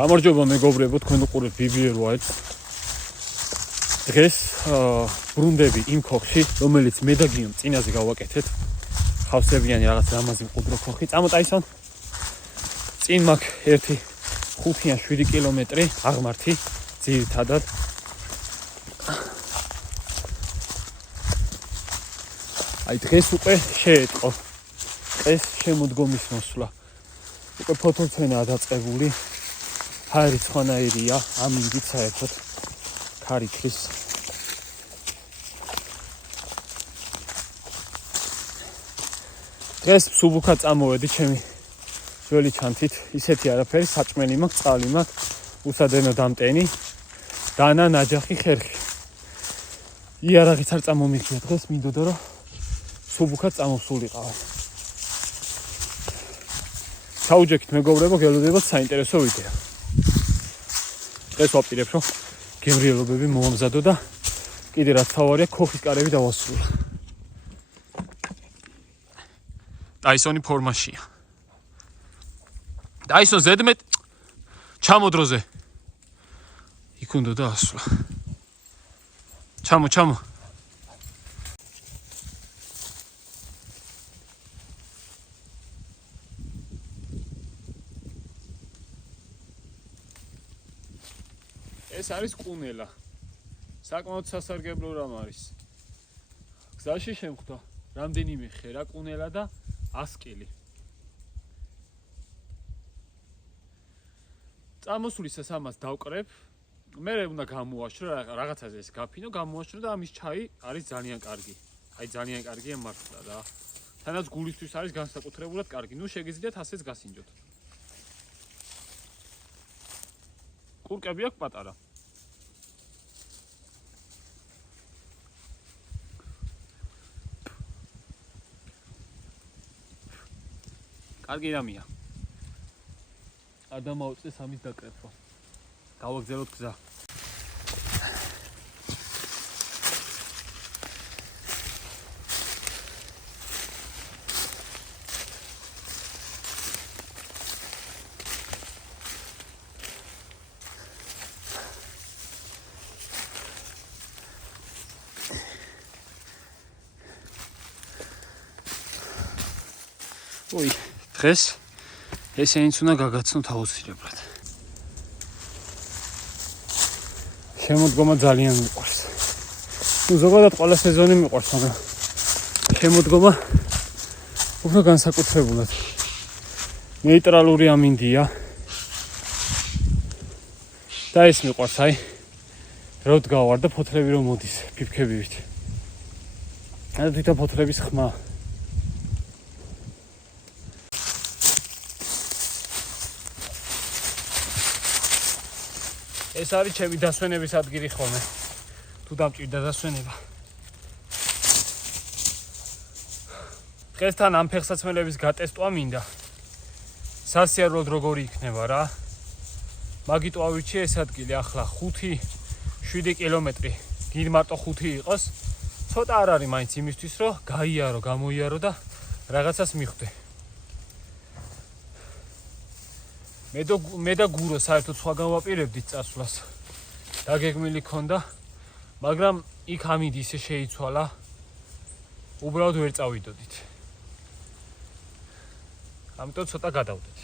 გამარჯობა მეგობრებო, თქვენ უყურებთ BBR White. დღეს ბრუნდები იმ ქოხში, რომელიც მე და გიომ წინაზე გავაკეთეთ. ხავსებიანი რაღაც ლამაზი მყუდრო ქოხი. წამო ტაისონ. წინ მაქვს ერთი 5 ან 7 კილომეტრი აღმართი ძირითადად. აი დღეს უკვე შეეტყო. ეს შემოდგომის მოსვლა. უკვე ფოთოლცენაა დაწყებული. ჰარი ცხანაირია, ამინდით საერთოდ ქარიქრის. დღეს სუბუქად წამოვედი ჩემი ძველი ჩანთით, ისეთი არაფერი, საჭმელი მაქვს, წყალი მაქვს, უსადენო დამტენი, დანა ნაჯახი ხერხი. იარაღიც არ წამომიხია დღეს, მინდოდა რომ სუბუქად წამოსულიყავ. ჩაუჯექით მეგობრებო, გელოდებათ საინტერესო ვიდეო. დღეს ვაპირებ რომ გემრიელობები მოამზადო და კიდე რაც თავარია ქოხის კარები დავასრულო. ტაისონი ფორმაშია. ტაისონ ზედმეტ ჩამოდროზე. იქ უნდა დაასვლა. ჩამო. ეს არის ყუნელა. საკმაოდ სასარგებლო რამ არის. გზაში შემხვდა რამდენიმე ხერა ყუნელა და ასკილი. წამოსვლისას ამას დავკრებ. მე უნდა გამოვაშრო რაღაცაზე ეს გაფინო, გამოვაშრო და ამის ჩაი არის ძალიან კარგი. აი ძალიან კარგია მართლა რა. თანაც გულისთვის არის განსაკუთრებულად კარგი. ნუ შეგიძლიათ ასეც გასინჯოთ. კურკები აქვს პატარა. კარგი რამია. არ დამაუწეს ამის დაკრეფვა. გავაგზავნოთ გზა. დღეს ესენიც უნდა გაგაცნოთ აუცილებლად. შემოდგომა ძალიან მიყვარს. ნუ ზოგადად ყველა სეზონი მიყვარს, მაგრამ შემოდგომა უფრო განსაკუთრებულად. ნეიტრალური ამინდია. და ეს მიყვარს, აი რო დგავარ და ფოთლები რომ მოდის ფიფქებივით. და თვითონ ფოთლების ხმა. ეს არის ჩემი დასვენების ადგილი ხოლმე. თუ დამჭირდა დასვენება. დღესთან ამ ფეხსაცმელების გატესტვა მინდა. სასიარულოდ როგორი იქნება რა. მაგიტო ავირჩიე ეს ადგილი ახლა 5-7 კილომეტრი. გინ მარტო 5 იყოს. ცოტა არ არის მაინც იმისთვის რომ გაიარო, გამოიარო და რაღაცას მიხვდე. მე და გურო საერთოდ სხვაგან ვაპირებდით წასვლას. დაგეგმილი ქონდა, მაგრამ იქ ამინდი ისე შეიცვალა. უბრალოდ ვერ წავიდოდით. ამიტომ ცოტა გადავდეთ.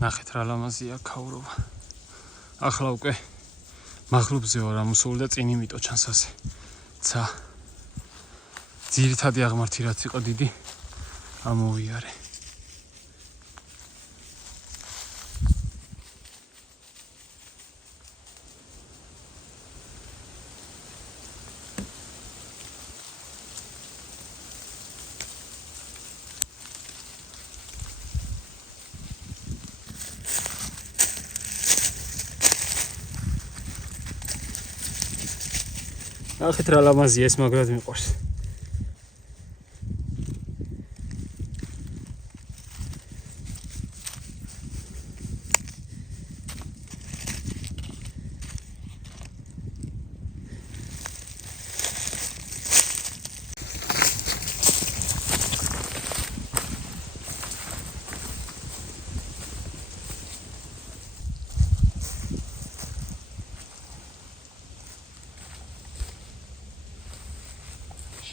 ნახეთ რა ლამაზია ქაურობა. ახლა უკვე მაღლობზე ვარ ამოსული და წინ იმიტო ჩანს ასე. ცა. ძირითადი აღმართი რაც იყო დიდი ამოვიარე. ნახეთ რა ლამაზია ეს მაგრად მიყვარს.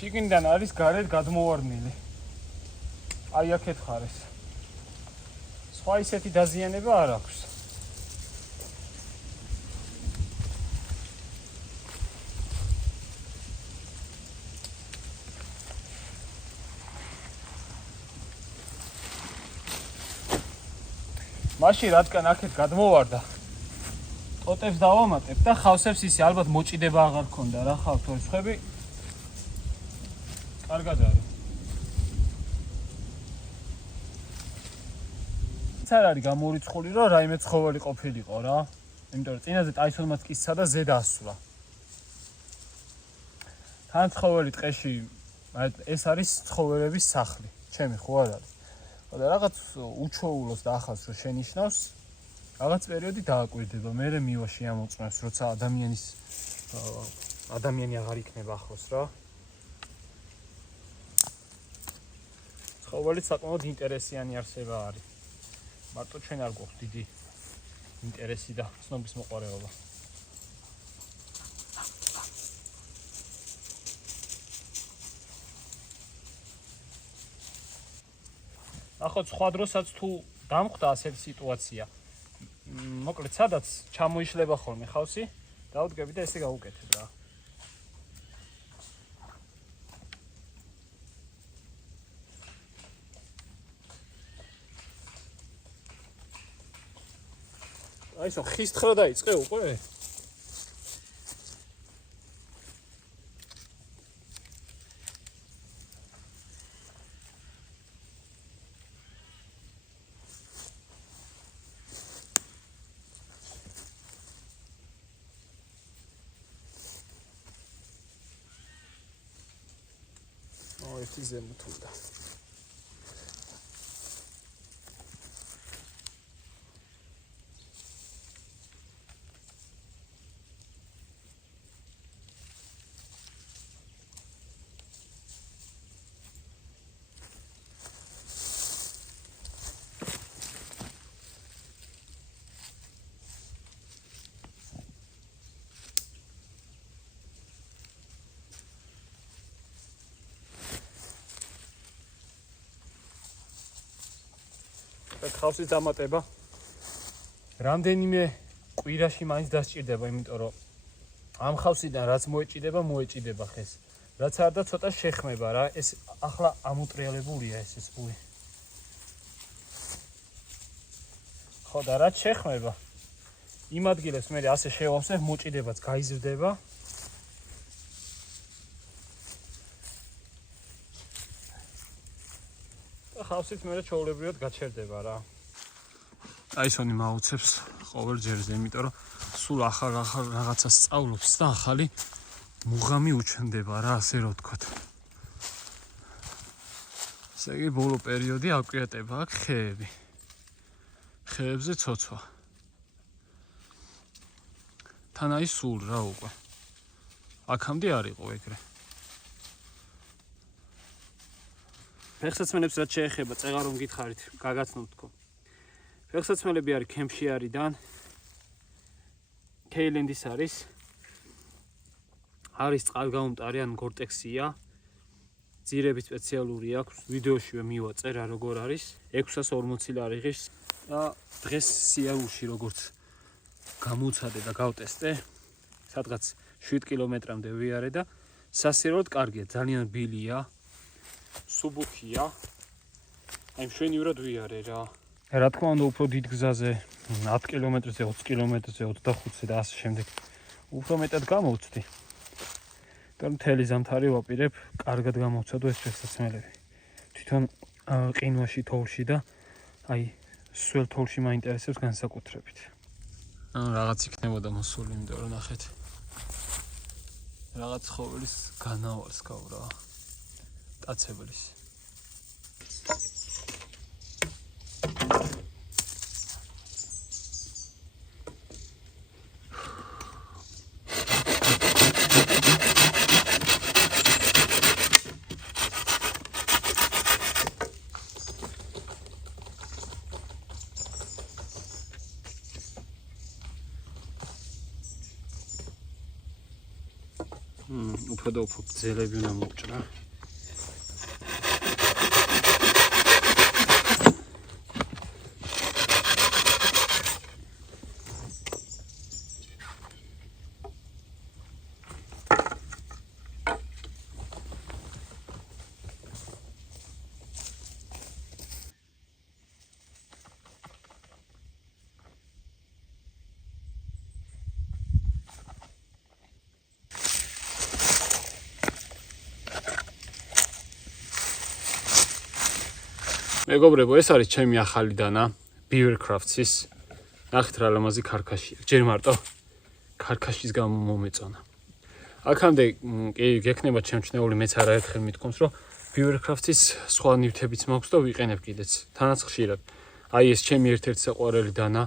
შიგნიდან არის გარეთ გადმოვარდნილი. აი აქეთ ხარეს. სხვა ისეთი დაზიანება არ აქვს. მაშინ რადგან აქეთ გადმოვარდა, ტოტებს დავამატებ და ხავსებს ისე ალბათ მოჭიდება აღარ ქონდა რა ხავთ ორი სხვები. კარგად არის. არ არის გამორიცხული, რომ რაიმე ცხოველი ყოფილიყო რა. იმიტომ რომ წინაზე ტაისონმაც კი სცადა ზედ ასვლა. თან ცხოველი ტყეში, ეს არის ცხოველების სახლი. ჩემი ხო არ არის. და რაღაც უჩვეულოს და ახალს რო შენიშნავს, რაღაც პერიოდი დააკვირდება, მერე მივა შეამოწმებს, როცა ადამიანი აღარ იქნება ახლოს რა. ცხოველი საკმაოდ ინტერესიანი არსება არის. მარტო ჩვენ არ გვაქვს დიდი ინტერესი და ცნობის მოყარეობა. ახლა სხვა დროსაც თუ დამხვდა ასეთი სიტუაცია, მოკლედ სადაც ჩამოიშლება ხოლმე ხავსი, დავდგები და ესე გავუკეთებ რა. აი ეს ხის თხრა დაიწყე უკვე? ერთი ზემოთ უნდა. ხავსის დამატება რამდენიმე კვირაში მაინც დასჭირდება, იმიტომ რომ ამ ხავსიდან რაც მოეჭიდება ხეს. რაც არ და ცოტა შეხმება რა, ეს ახლა ამოტრიალებულია ეს ბუი. ხო და რაც შეხმება, იმ ადგილებს მე ასე შევავსებ, მოჭიდებაც გაიზრდება. ხავსით მე ჩაოლებრივად გაჩერდება რა. ტაისონი მაუცებს ყოველ ჯერზე, იმიტომ რომ სულ ახალ რაღაცას სწავლობს და ახალი მუღამი უჩნდება რა, ასე რომ ვთქვათ. ესე იგი ბოლო პერიოდი აკვიატება აქ ხეები. ხეებზე ცოცვა. თან აი სულ რა უკვე. აქამდე არ იყო ეგრე. ფეხსაცმელებს რაც შეეხება, წეღარ რომ გითხარით, გაგაცნობთ თქო. ფეხსაცმელები არის Kempshire-დან, Kayland-ის არის წყალგაუმტარი, ან Gore-Tex-ია. ძირები სპეციალური აქვს, ვიდეოშივე მივაწე რა როგორ არის. 640 ლარიღის და დღეს სიარულში როგორც გამოვცადე და გავტესტე, სადღაც 7 კილომეტრამდე ვიარე და სასიარულოდ კარგია, ძალიან ბილია. სუბუქია. აი მშვენივრად ვიარე რა. რა თქმა უნდა, უფრო დიდ გზაზე 10 კილომეტრზე, 20 კილომეტრზე, 25-ზე და ასე შემდეგ უფრო მეტად გამოვცდი. და მთელი ზამთარი ვაპირებ, კარგად გამოვცადო ეს ფეხსაცმელები. თვითონ ყინვაში, თოვლში და აი სულ თოვლში მაინტერესებს განსაკუთრებით. რაღაც იქნებოდა მოსული, იმიტომ რომ ნახეთ. რაღაც ცხოველის განავარს გავ რა. აცებლის. უფრო და უფრო გრძელები უნდა მოვჭრა. მეგობრებო, ეს არის ჩემი ახალი დანა Beaver Crafts-ის. ნახეთ რა ლამაზი ქარქაშია. ჯერ მარტო ქარქაშის გამო მომეწონა. აქამდე კი გექნება ჩემჩნეული, მეც არაერთხელ მithქვამს, რომ Beaver Crafts-ის სხვა ნივთებიც მაქვს და ვიყენებ კიდეც. თანაც ხშირად. აი ეს ჩემი ერთ-ერთი საყვარელი დანა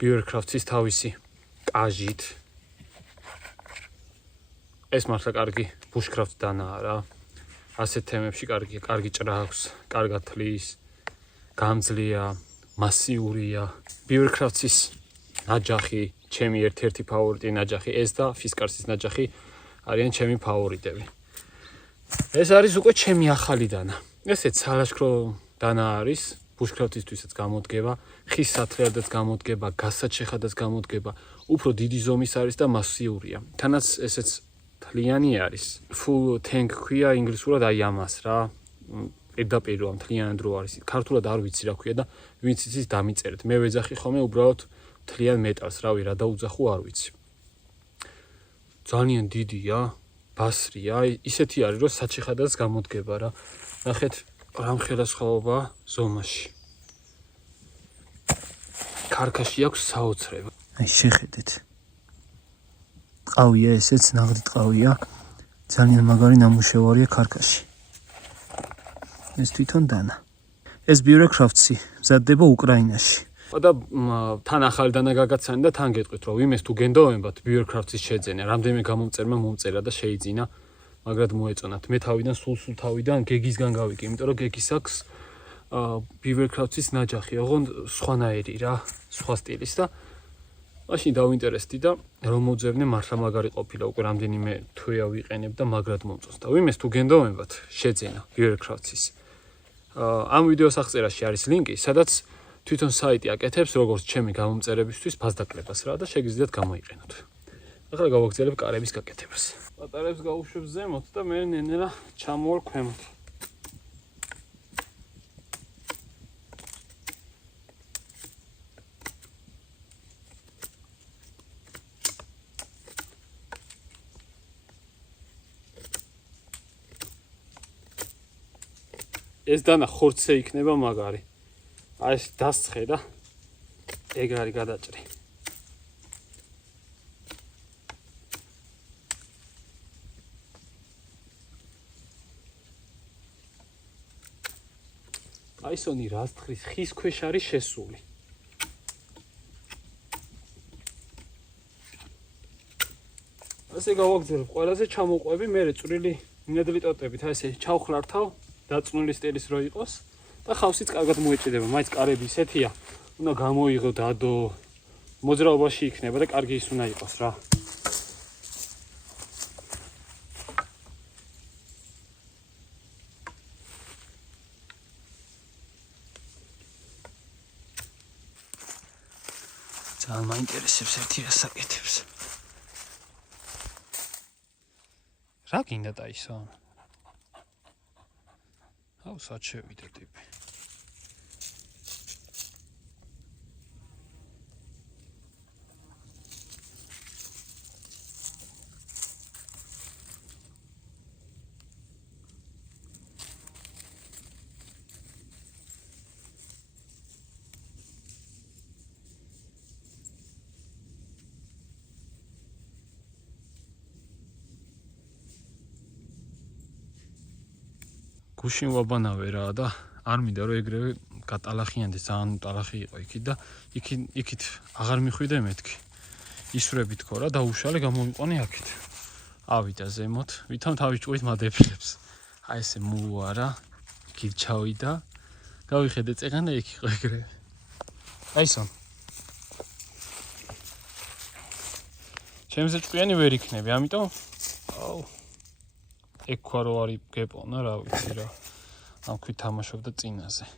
Beaver Crafts-ის თავისი კაჟით. ეს მართლა კარგი bushcraft დანაა რა. ასეთ თემებში კარგი ჭრა აქვს, კარგად თლის, გამძლეა, მასიურია. Beaver Crafts-ის ნაჯახი, ჩემი ერთ-ერთი ფავორიტი ნაჯახი, ეს და Fiskars-ის ნაჯახი არიან ჩემი ფავორიტები. ეს არის უკვე ჩემი ახალი დანა. ესეც სალაშქრო დანა არის, bushcraft-ისთვისაც გამოდგება, ხის სათლეადაც გამოდგება, გასაჩეხადაც გამოდგება, უფრო დიდი ზომის არის და მასიურია. თანაც ესეც თლიანი არის. Full tank ქვია ინგლისურად აი ამას რა. პირდაპირ მთლიანად რო არის. ქართულად არ ვიცი რა ქვია და ვინც იცის დამიწერეთ. მე ვეძახი ხოლმე უბრალოდ მთლიან მეტალს, რავი რა დაუძახო არ ვიცი. ძალიან დიდია, ბასრია, ისეთი არის რომ საჩეხადაც გამოდგება რა. ნახეთ რამხელა სხვაობა ზომაში. ქარქაში აქვს საოცრება. აი შეხედეთ. ყავია ესეც ნაღდი ყავია. ძალიან მაგარი ნამუშევარია ქარქაში. ეს თვითონ დანა. ეს Beaver Crafts-ი მზადდება უკრაინაში. და თან ახალი დანა გაგაცანი და თან გეტყვით რომ იმეს თუ გენდოვებათ Beaver Crafts-ის შეძენა. რამდენიმე გამომწერმა მომწერა და შეიძინა, მაგრამ მოეწონათ. მე თავიდან სულ თავიდან გეგისგან გავიკი, იმიტომ რომ გეგის აქვს Beaver Crafts-ის ნაჯახი, ოღონდ სხვანაირი რა, სხვა სტილის და მაშინ დავინტერესდი და რომ მოძებნე მართლა მაგარი ყოფილა უკვე რამდენიმე თვეა ვიყენებ და მაგრად მომწონს და ვიმეს თუ გენდოვებათ შეძენა Beaver Crafts-ის. ამ ვიდეოს აღწერაში არის ლინკი, სადაც თვითონ საიტი აკეთებს როგორც ჩემი გამომწერებისთვის ფასდაკლებას რა და შეგიძლიათ გამოიყენოთ. ახლა გავაგრძელებ კარების გაკეთებას. პატარებს გავუშვებ ზემოთ და მე ნენელა ჩამოვარ ქვემოთ. ეს დანა ხორცზე იქნება მაგარი. აი ეს დასცხე და ეგ არის გადაჭრი. აი სონი რასთხრის ხის ქვეშ არის შესული. ასე გავაგზავნებ ყველაზე ჩამოყვები, მე წვრილი ნედლი ტოტებით, აი ესე ჩავხლართავ. დაწნული სტილის რო იყოს და ხავსიც კარგად მოეჭედება, მაინც კარები ისეთია, უნდა გამოიღო დადო, მოძრაობაში იქნება და კარგი ის უნდა იყოს რა. ძალიან მაინტერესებს ერთი რასაკეთებს. რა გინდა დაისო? აუ საჩევიდა ტიპი. გუშინ ვაბანავე რა და არ მინდა რომ ეგრევე გატალახიანდეს, ძალიან ტალახი იყო იქით და იქით აღარ მიხვიდე მეთქი. ისვრები თქო რა და უშალე გამოვიყვანე აქეთ. ავიდა ზემოთ, ვითომ თავის ჭუით მადეფილებს. აი ესე მუარა, იქით ჩავიდა. გავიხედე წეღან და იქ იყო ეგრევე. აისო. ჩემზე ჭკვიანი ვერ იქნები, ამიტომ აუ ეკვა რო არის გეპონა რა ვიცი რა ამ ქვით თამაშობდა წინაზე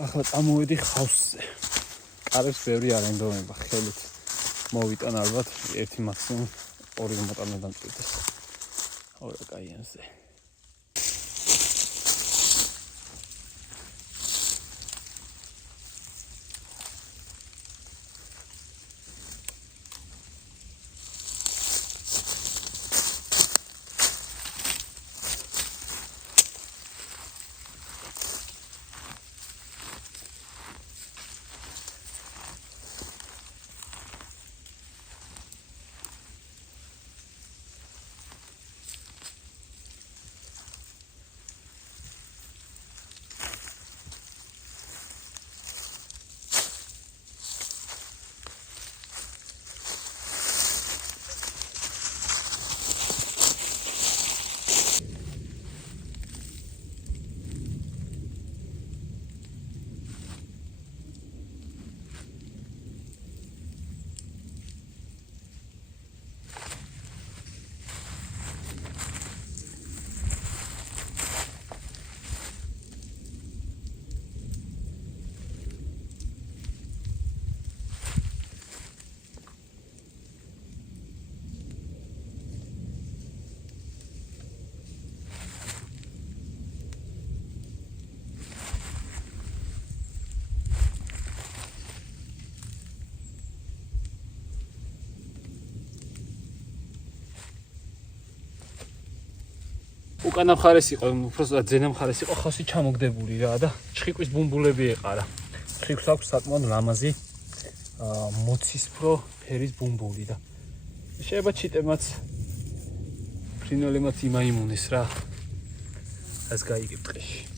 ახლა წამოვედი ხავსზე. კარებს ბევრი არ ენდომება, ხელით მოვიტან ალბათ ერთი მაქსიმუმ 2 მოტანე დამწვიდეს. ორა კაიანზე. უკანა მხარეს იყო, უბრალოდ ძენა მხარეს იყო ხავსი ჩამოგდებული რა და ჩხიკვის ბუმბულები ეყარა. ჩხიკვს აქვს საკმაოდ ლამაზი მოცისფრო ფერის ბუმბული და შეიძლება ჩიტემაც ფრინველებმაც იმაიმუნეს რა. ეს გაიგებ ტყეში.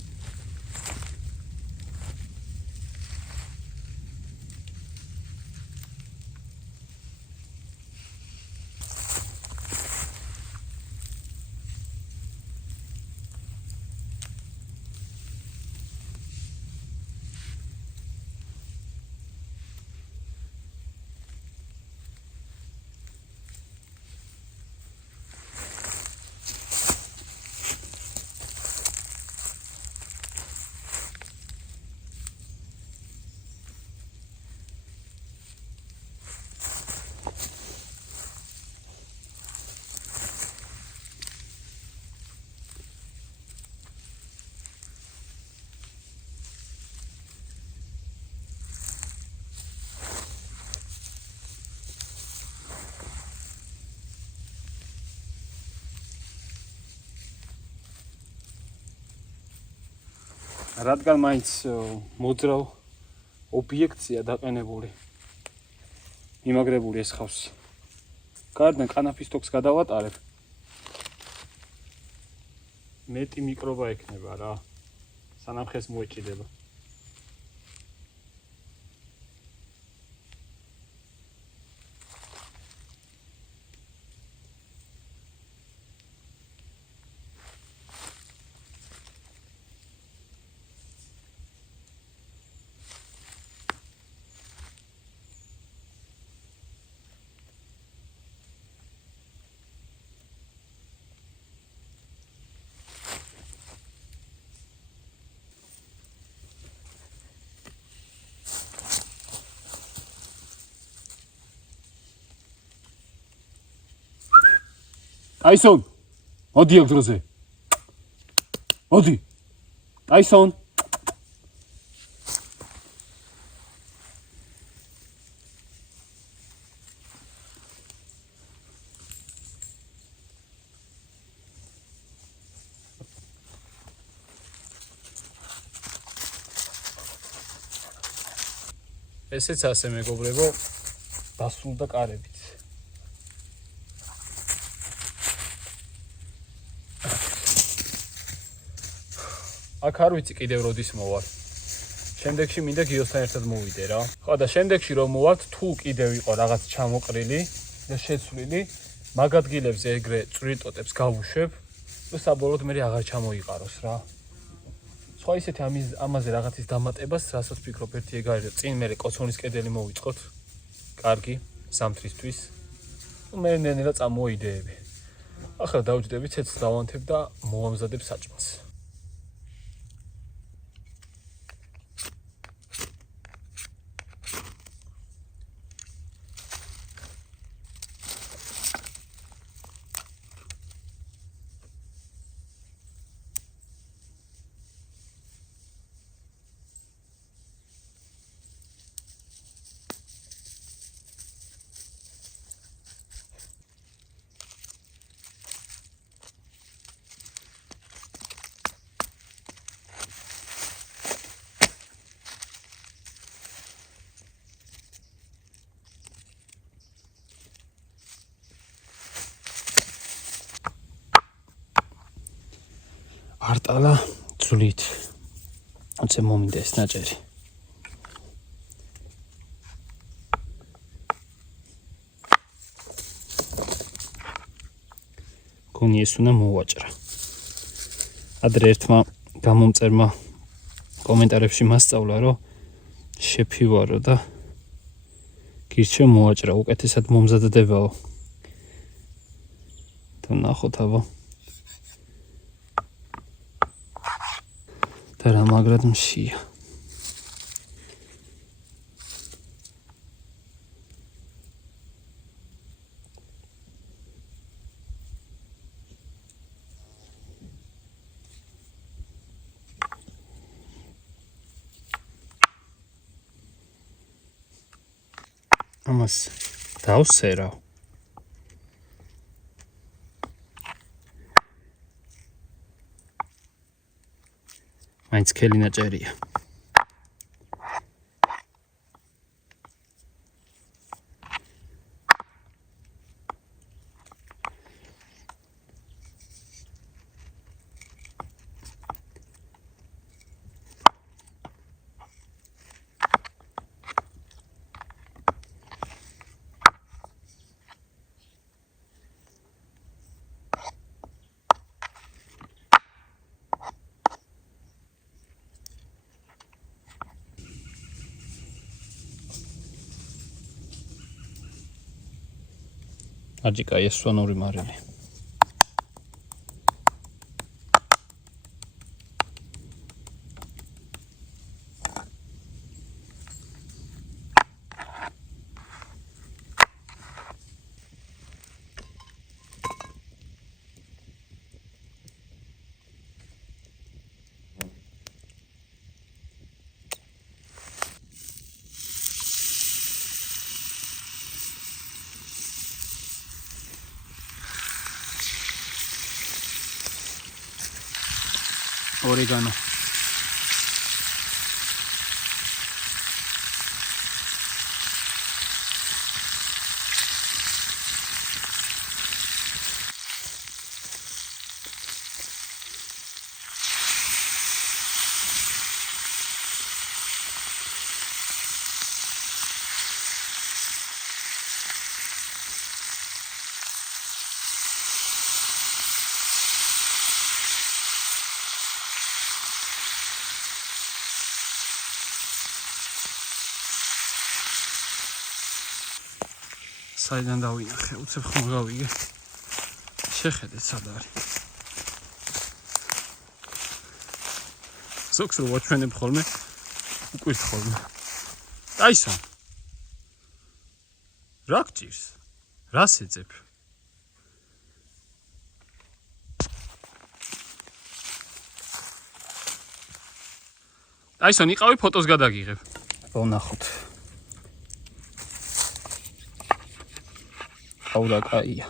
რადგან მაინც მოძრავ ობიექტია დაყენებული. იმაგრებული ეს ხავსი. გარდან კანაფის თოქს გადავატარებ. მეტი მიკრობა ექნება რა. სანამ ხეს მოეჭიდება. ტაისონ, მოდი აქ დროზე. მოდი. ტაისონ. ესეც ასე მეგობრებო, დასრულდა კარებით. აქ არ ვიცი კიდევ როდის მოვალ. შემდეგში მინდა გიოსთან ერთად მოვიდე რა. ხო და შემდეგში რომ მოვალთ, თუ კიდევ იყო რაღაც ჩამოყრილი და შეცვლილი, მაგ ადგილებზე ეგრე წვრილტოტებს გავუშვებ და საბოლოოდ მე აღარ ჩამოიყაროს რა. სხვა ისეთი ამაზე რაღაცის დამატებას, რასაც ვფიქრობ ერთი ეგ არის, წინ მე კოცონის კედელი მოვიწყოთ. კარგი, ზამთრისთვის. მე ნენელა წამოიდეები. ახლა დავჯდები ცეცხლს დავანთებ და მოვამზადებ საჭმელს. არტალა ძვლით. უცე მომინდა ეს ნაჭერი. გონი ეს უნდა მოვაჭრა. ადრე ერთმა გამომწერმა კომენტარებში მასწავლა, რომ შეფივარო და გირჩევ მოვაჭრა, უკეთესად მომზადდებაო. და ნახოთ აბა. და რა მაგრად მშია. ამას დავსერავ. მაინც ქელი ნაჭერია. აჯიკა ეს სვანური მარილი. Oregano. საიდან დავინახე, უცებ ხომ გავიგე. შეხედეთ სად არის. ზოგს რო ვაჩვენებ ხოლმე, უკვირთ ხოლმე. ტაისონ. რა გჭირს? რას ეძებ? აისო ნიყავი ფოტოს გადაგიღებ. ვნახოთ. აუდა კაია.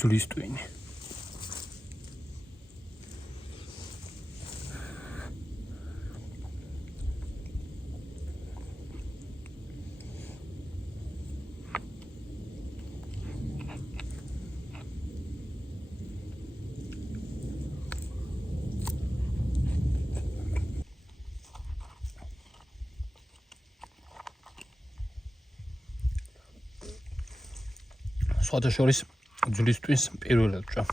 ძვლის ტვინი. სხვათა შორის ძვლის ტვინს პირველად ვჭა.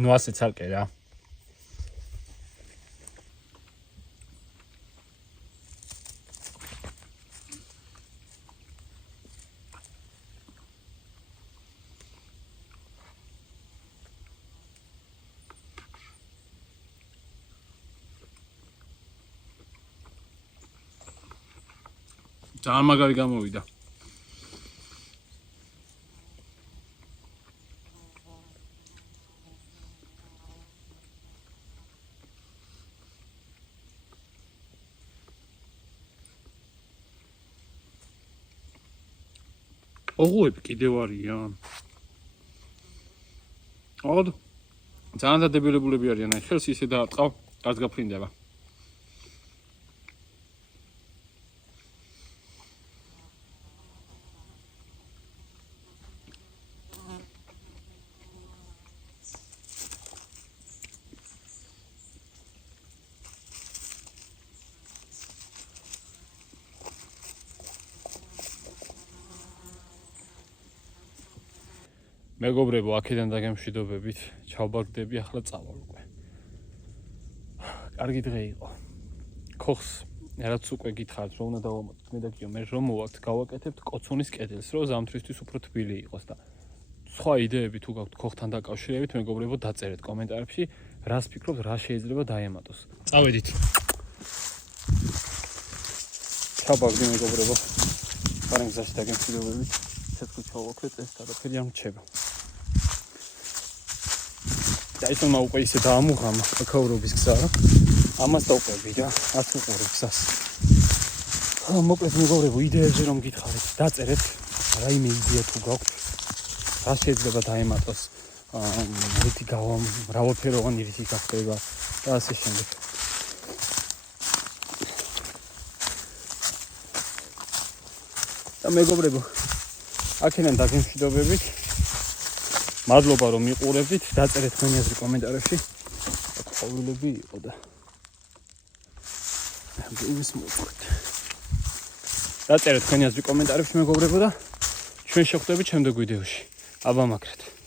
ნუ ასე ცალკე რა. ძალიან მაგარი გამოვიდა. ოღოები კიდევ არიან. აუდ ძალიან დადებულებულები არიან. ხელს ისე დაარტყავ, არც გაფრინდება. მეგობრებო, აქედან დაგემშვიდობებით, ჩავბაგდები, ახლა წავალ უკვე. კარგი დღე იყო. ხოხს რაც უკვე გითხართ, რომ უნდა დავამატოთ, მე და გიო, მე რომ მოვაქვთ, გავაკეთებთ კოცონის კედელს, რომ ზამთრისთვის უფრო თბილი იყოს და სხვა იდეები თუ გაქვთ ხოხთან დაკავშირებით, მეგობრებო, დაწერეთ კომენტარებში, რას ფიქრობთ, რა შეიძლება დაემატოს. წავედით. ჩავბაგდი მეგობრებო. პარენ გზაში დაგემშვიდობებით. ცეცხლი ჩავოქვეთ, ეს ყველაფერი არ მრჩება. და ისო უკვე ისე დაამუღამა აქაურობის გზა. ამას დავყვები და ათ უყურებ გზას. მოკლედ მეგობრებო, იდეებზე რომ გითხარით, დაწერეთ რაიმე იდეა თუ გაქვთ, რა შეიძლება დაემატოს. რითი გავამ, მრავალფეროვანი რითი გახდება და ასე შემდეგ. და მეგობრებო, აქედან დაგემშვიდობებით. მადლობა რომ მიყურებდით, დაწერეთ თქვენი აზრი კომენტარებში. ყვავილები იყო და ის მოყვეთ. დაწერეთ თქვენი აზრი კომენტარებში მეგობრებო და ჩვენ შევხვდებით შემდეგ ვიდეოში. აბა მაგრად.